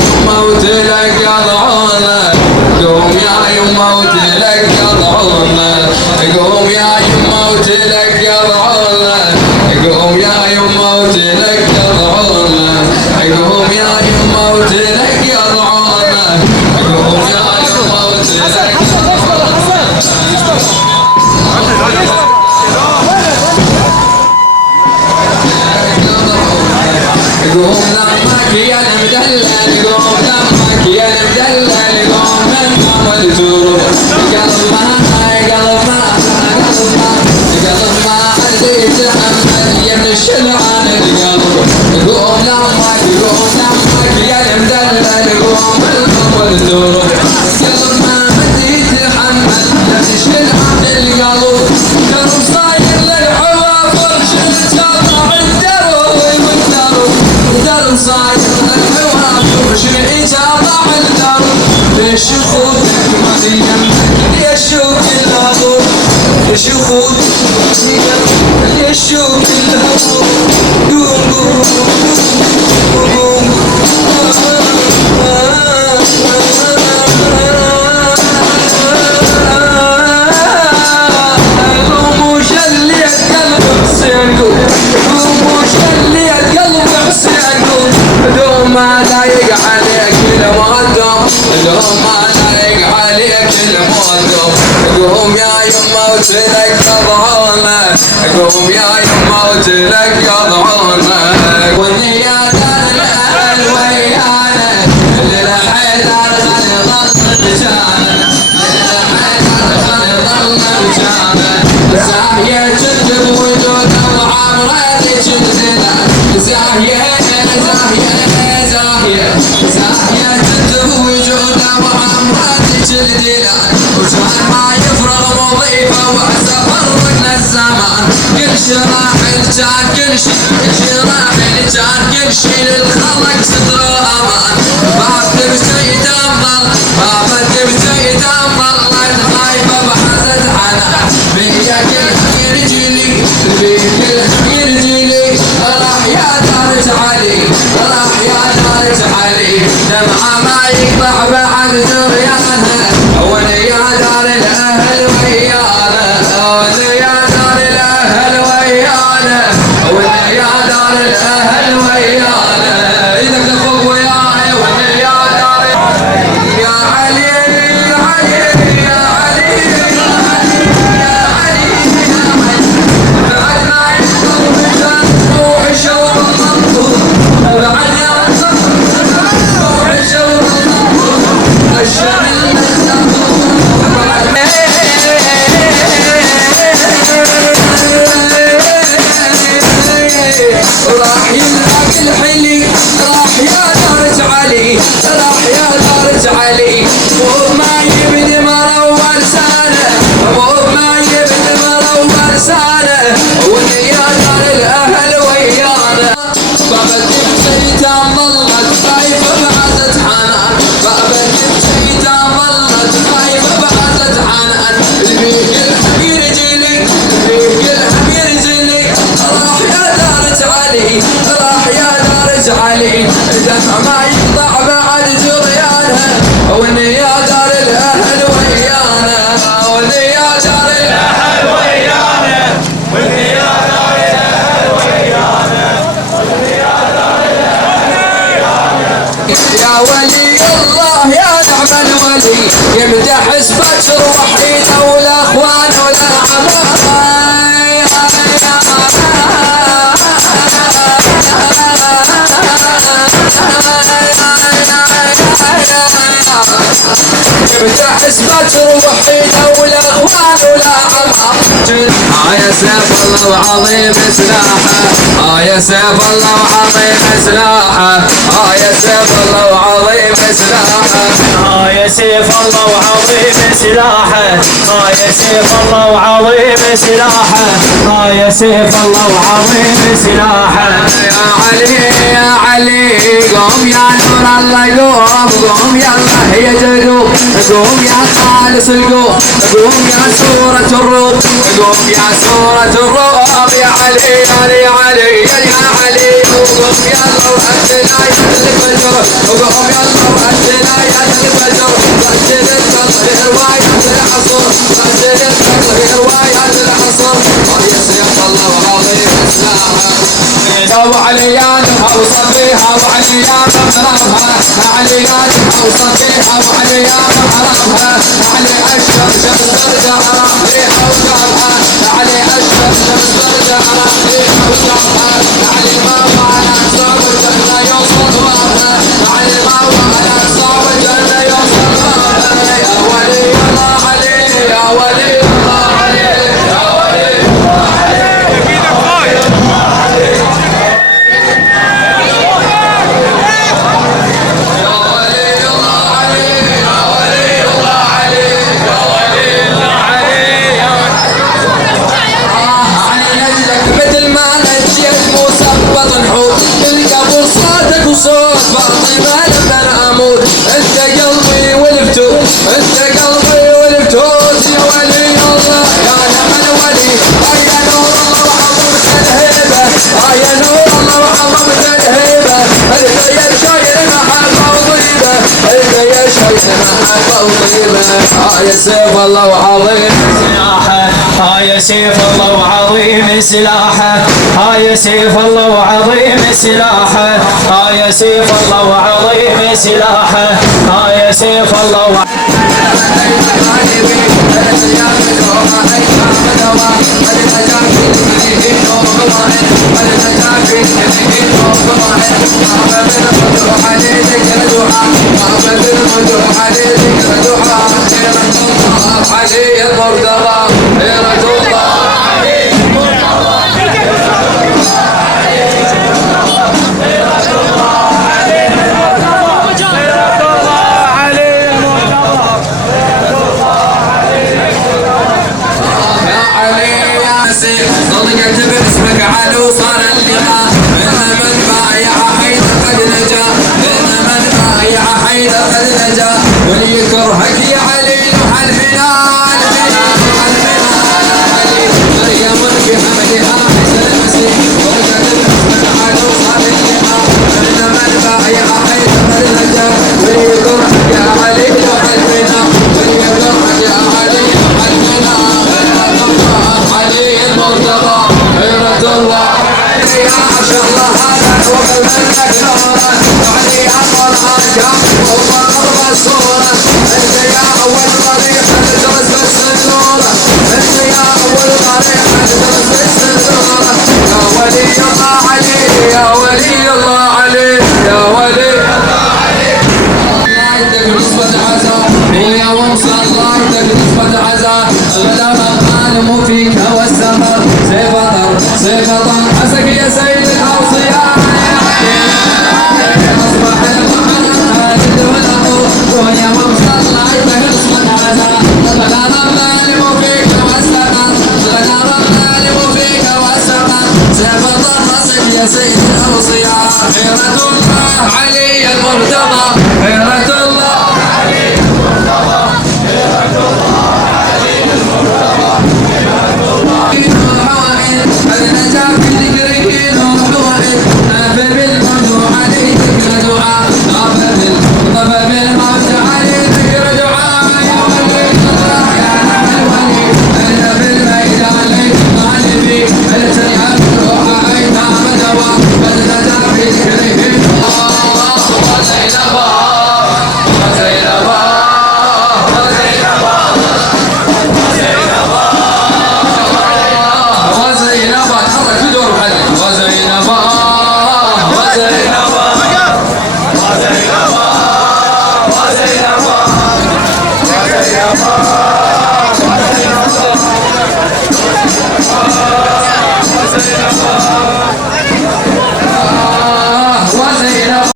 يما وتلقى قوم يا يما وتلقى قوم يا يما وتلقى قوم يا يما وتلقى قوم يا يما وتلقى قوم يا يما وتلقى قوم لمك يا المدلل قوم لمك يا المدلل قوم لمك والجروح قلب ما حد يتحمل يمشي عن القلب قوم لمك يا المدلل قوم لمك والجروح قلب ما حد يتحمل يمشي عن القلب قلب صاير للحوافر شلت قطع الدروب والدرب صاير للحوافر شلت قطع الدرب ليش خذك ما يمك ليش الهضور ليش خذك ليش الهضور قوم قوم ما لايق عليك المقدم دوم ما لايق عليك المقدم قوم يا يما وتلقى ضعونك قوم يا يما وتلقى ضعونك والنيات الاهل ويانا للحيدر خلي ظل رجالك للحيدر خلي ظل رجالك زاهية جد بوجوده وعمرك جدنا زاهية جد بوجوده وعمرك جدنا وكان ما يفرغ مضيفه وعسى فرقنا الزمان كل شراحل كان كل شراحل كان كل شي للخلق ستر امان باب تبتيت انظل باب تبتيت انظل خايفه بحزت حنا بيا كل يرجلي بيا كل يرجلي راح يا دار علي راح يا دار علي دمعه ما يقطع بعد زريانها وانا يا دار الاهل ويانا وانا يا دار الاهل ويانا وانا يا دار الاهل ويانا ايدك لفوق وياي وانا يا دار يا علي يا علي يا علي يا علي يا علي بعد ما يحصل روح شوق المنطور بعد يا روح شوق المنطور الشمل راح يلعب الحلي راح يا دار علي راح يا دار علي مو ما يبني مروان سنه مو ما يبني مروان سنه واللي يا دار الاهل ويانا بابا تبتيت ظلت خايفه بعزت حنان بابا تبتيت ظلت خايفه بعزت حنان البيك الحم يرجلي البيك الحم يرجلي راح يا دار علي راح يا دار علي دمع ما يقطع بعد جريانها واني يا دار الاهل ويانا واني يا دار الاهل ويانا واني يا دار الاهل ويانا واني يا دار الاهل ويانا يا ولي الله يا نعم الولي يمدح اسمك وحيده والاخوان والاعمام يمدح اسمك وحيده والاخوان والاعمام يا سيف الله وعظيم سلاحه يا سيف الله وعظيم سلاحه يا سيف الله وعظيم سلاحه يا سيف الله وعظيم سلاحه يا سيف الله وعظيم سلاحه يا سيف الله وعظيم سلاحه يا علي يا علي قوم يا نور الله قوم يلا يا جنوب قوم يا خالص القوم قوم يا سورة الروم قوم يا سورة الروم يا علي يا علي يا علي قوم يلا وأنت نايم الفجر قوم يلا عليات وصفيحة وعليات حرامها علي أشهر شمس برجع ريحة وقابها علي أشهر شمس برجع ريحة وقابها علي ما وعلى صعب الجنة يوصل بابها علي ما وعلى صعب الجنة يوصل بابها يا ولي الله علي يا ولي الله علي يا ولي الله علي وصوت فاطمة لما اموت انت قلبي والفتوت انت قلبي والفتوت يا ولي الله يا لمن ولي يا نور الله وعظمة الهيبة يا نور الله وعظمة الهيبة انت يا شايل محبة وطيبة انت يا شايل محبة وطيبة يا سيف الله وعظيم سلاحه يا سيف الله وعظيم سلاحه يا سيف الله وعظيم سلاحه يا سيف الله وعظيم سلاحه يا سيف الله علي المرتضى خيرة الله صدقت باسمك علو صار اللقاء ان من بايع حيدر قد نجا ان من بايع حيدر قد نجا وليكرهك يا علي لوح الحلال علي مريم بحملها حسن المسيح صدقت باسمك علو صار اللقاء ان من بايع حيدر قد نجا وليكرهك يا علي لوح الحلال وليكرهك يا علي لوح الحلال علي المرتضى خيرة الله يا عرش الله هذا وبالمنك نوره علي القرآن كامل وفرض الصورة انت يا اول طريق تدرس بس النوره انت يا اول طريق تدرس بس النوره يا ولي الله علي يا ولي الله علي يا ولي الله علي الله يدك نصبة عزاء ويا ومصر الله يدك نصبة عزاء غدا مقال فيك والسمر سيف اطر سيف اطر حسك يا سيد الاوصياء اصبح البحر خالد والامور ويا ومصر الله يدك نصبة عزاء غدا مقال فيك والسمر غدا مقال فيك والسمر سيف اطر حسك يا سيد الاوصياء خيرة الله علي المرتضى خيرة الله علي المرتضى خيرة الله علي المرتضى قد نجا في ذكرك نور وحيد نافر بالموضوع عليك دعاء طاب بالموت عليك دعاء يا ولي الله يا نعم الولي انت في الميدان ليك غالبي انت يا روح ايتام دواء قد نجا في ذكرك وزينبا وزينبا وزينبا وزينبا تحرك في دور محلي وزينبا وزينبا وزينبا وزينبا وزينبا